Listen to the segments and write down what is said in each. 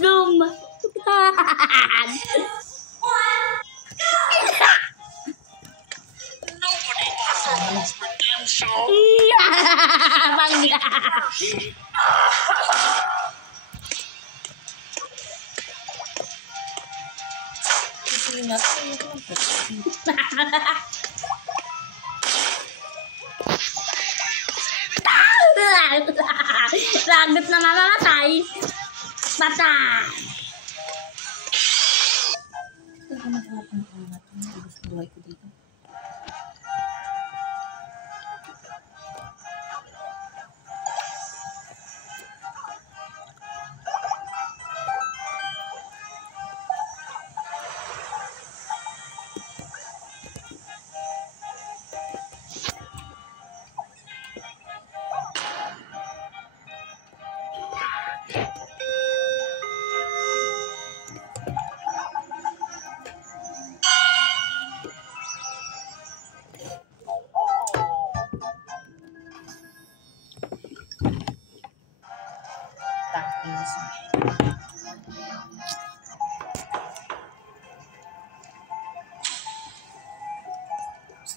Boom. Lagot na mamamatay. Patay. Buhay ko dito.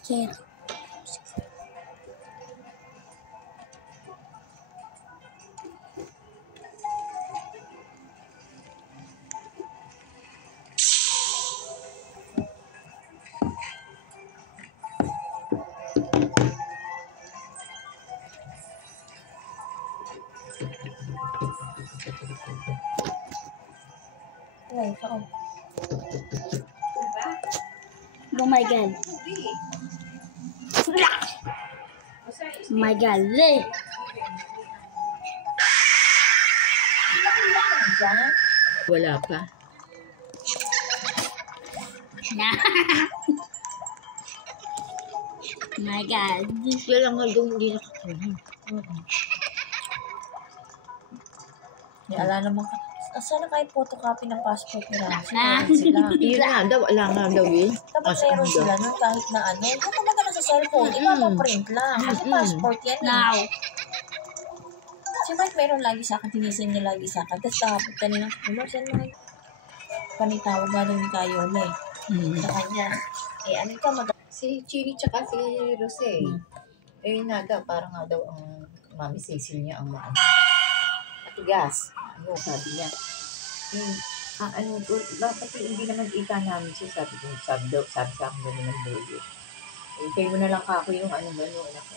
Scared. Oh my God. Oh my God. Wala pa. Oh my God. Kaya lang nga doon hindi nakakaroon. Ala naman ka. Sana kahit photocopy ng passport nila. Sila. Yun nga daw, wala nga daw yun. Dapat meron sila nun kahit na ano. Yung kumagana sa cellphone, ipapaprint lang. Kasi passport yan eh. Now. Si Mike meron lagi sa akin, tinisin niya lagi sa akin. Tapos tapos kanina, saan mo panitawag nga daw ni Kayola eh. Sa kanya. Eh ano ka Si Chiri tsaka si Rose. Eh na daw, parang nga daw ang Mami Cecil niya ang matigas. Ano, sabi niya. Bakit hindi naman ika namin siya, sabi sa akin naman ng lolo. Eh, kayo mo na lang kako yung ano gano'n.